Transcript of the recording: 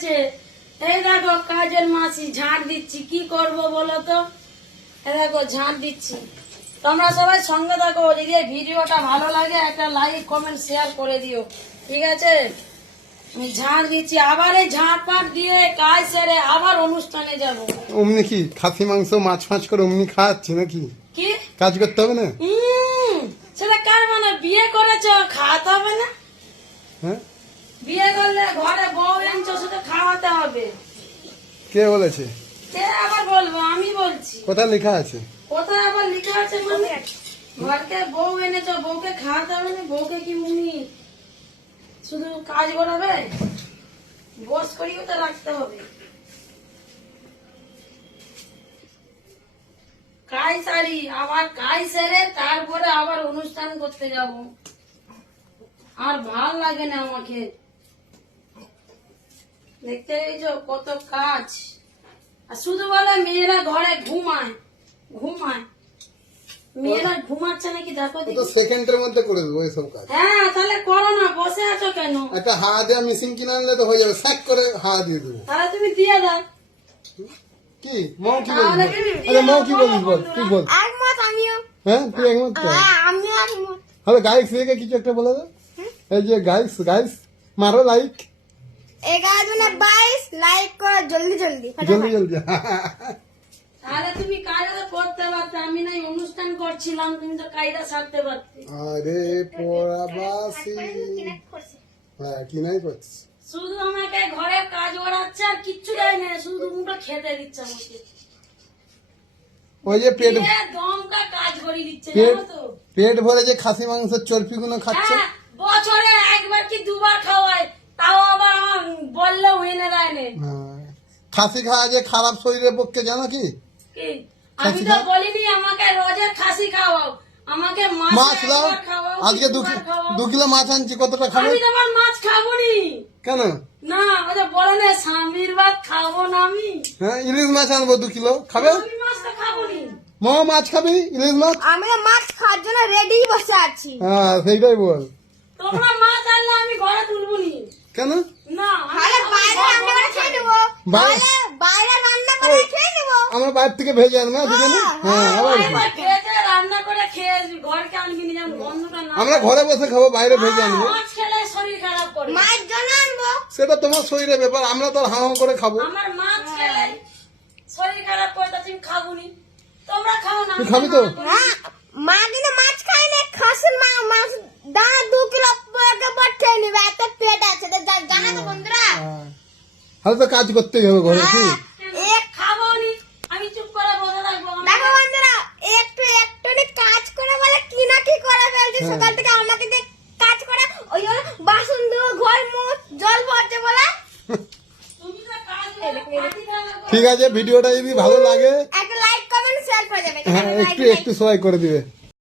গেছে। এই দেখো কাজের মাসি ঝাড় দিচ্ছি, কি করব বলো তো। এই দেখো ঝাড় দিচ্ছি, তোমরা সবাই সঙ্গে থাকো। যদি এই ভিডিওটা ভালো লাগে একটা লাইক কমেন্ট শেয়ার করে দিও, ঠিক আছে। আমি ঝাড় দিচ্ছি, আবার এই ঝাড় পাট দিয়ে কাজ সেরে আবার অনুষ্ঠানে যাব। অমনি কি খাসি মাংস মাছ ফাঁচ করে অমনি খাওয়াচ্ছি নাকি? কি কাজ করতে হবে না? সেটা কার মানে বিয়ে করেছো খাওয়াতে হবে না? হ্যাঁ, বিয়ে করলে ঘরে বউ এনেছো শুধু খাওয়াতে হবে। কে বলেছে? কে আবার বলবো? আমি বলছি। কোথায় লেখা আছে? কোথায় আবার লেখা আছে মানে? ঘরকে বউ এনেছো, বউকে খাওয়াতে হবে না? বউকে কি উনি শুধু কাজ করাবে? বস করিও তো রাখতে হবে। কাজ সারি আবার কাজ সেরে তারপরে আবার অনুষ্ঠান করতে যাব। আর ভাল লাগে না আমাকে, দেখতে পেয়েছো কত কাজ। আর শুধু বলে মেয়েরা ঘরে ঘুমায় ঘুমায়। মেয়েরা ঘুমাচ্ছে নাকি দেখো তো দেখি। সেকেন্ডের মধ্যে করে দেবো এইসব কাজ। হ্যাঁ তাহলে করো না, বসে আছো কেন? একটা হাওয়া দেওয়া মেশিন কিনে আনলে তো হয়ে যাবে, স্যাক করে হাওয়া দিয়ে দেবো। তাহলে তুমি দিয়ে দাও। কি মৌ কি তাহলে বলবি? তুমি আরে মৌ কি দিয়ে বলিস দাও, বল, তুই বল। একমত আমিও। হ্যাঁ তুই একমত তো? আমিও একমত। হবে গাইস রেখে কিছু একটা বলে দাও। এই যে গাইস গাইস মারো লাইক, 11 লাইক করো জলদি জলদি জলদি জলদি। তাহলে তুমি কাজটা করতে পারতে, আমি নাই অনুষ্ঠান করছিলাম, তুমি তো কাজটা সারতে পারতে। আরে পোড়াবাসি, হ্যাঁ কি নাই করছিস? শুধু আমাকে ঘরে কাজ করাচ্ছে আর কিচ্ছু দেয় না, শুধু মুখটা খেতে দিচ্ছে আমাকে। ওই যে পেট দিয়ে দমকা কাজ করিয়ে দিচ্ছে, পেট জানো তো। পেট ভরে যে খাসি মাংসের চর্বি গুলো খাচ্ছে। হ্যাঁ, বছরে একবার কি দুবার খাওয়ায়, তাও আবার আমার বললেও এনে দেয় না। হ্যাঁ, খাসি খাওয়া যে খারাপ শরীরের পক্ষে জানো কি? কি? আমি তো বলিনি আমাকে রোজে খাসি খাওয়াও, আমাকে মাছ মাছ দাও। একবার খাওয়াও, আজকে দুবার খাওয়াও। 2 কিলো মাছ আনছি, কতটা খাবে? আমি তোমার মাছ খাবো নি। কেন? না ওই যে বলে না স্বামীর ভাত খাবো না আমি। হ্যাঁ ইলিশ মাছ আনবো 2 কিলো, খাবে? আমি মাছটা খাবো নি। মৌ মাছ খাবি? ইলিশ মাছ? আমিও মাছ খাওয়ার জন্য রেডি বসে আছি। হ্যাঁ সেইটাই বল। তোমরা মাছ আনলে আমি ঘরে তুলবো নি। কেন? না তাহলে বাইরে রান্না করে খেয়ে নেবো। বাইরে- তাহলে বাইরে রান্না করে খেয়ে নেবো। আমরা বাইরে থেকে ভেজে আনবো না দুজনে। হ্যাঁ আবার কি? খেতে রান্না করে খেয়ে আসবি, ঘরকে আনবি নি, যেমন গন্ধটা না। আমরা ঘরে বসে খাবো, বাইরে ভেজে আনবো। মাছ খেলে শরীর খারাপ করে। মায়ের জন্য আনবো। সেটা তোমার শরীরের ব্যাপার, আমরা তো হাঁ হাঁ করে খাবো। আমার মাছ খেলে শরীর খারাপ করে, তা তুমি খাবো নি। তোমরা খাও না। তুই খাবি তো? হ্যাঁ, মা কিন্তু মাছ খায় না, খাসির মাছ দানা 2 কিলো পর খেয়ে নেবে, এত পেট আছে তো জানো তো বন্ধুরা। হ্যাঁ, তাহলে তো কাজ করতেই হবে ঘরে কি? হ্যাঁ, খাবো নি, আমি চুপ করে বসে থাকবো। দেখো বন্ধুরা, একটু কাজ করে বলে কি না কি করে ফেলছে। সকাল থেকে আমাকে দিয়ে কাজ করে, ওই জন্য বাসন ধোয়া, ঘর মুছ, জল ভরছে বলে। তুমি তো কাজ করে পাটি ফেলা করো। ঠিক আছে, ভিডিওটা যদি ভালো লাগে একটা লাইক কমেন্ট শেয়ার করে দেবে। হ্যাঁ একটু একটু সবাই করে দিবে।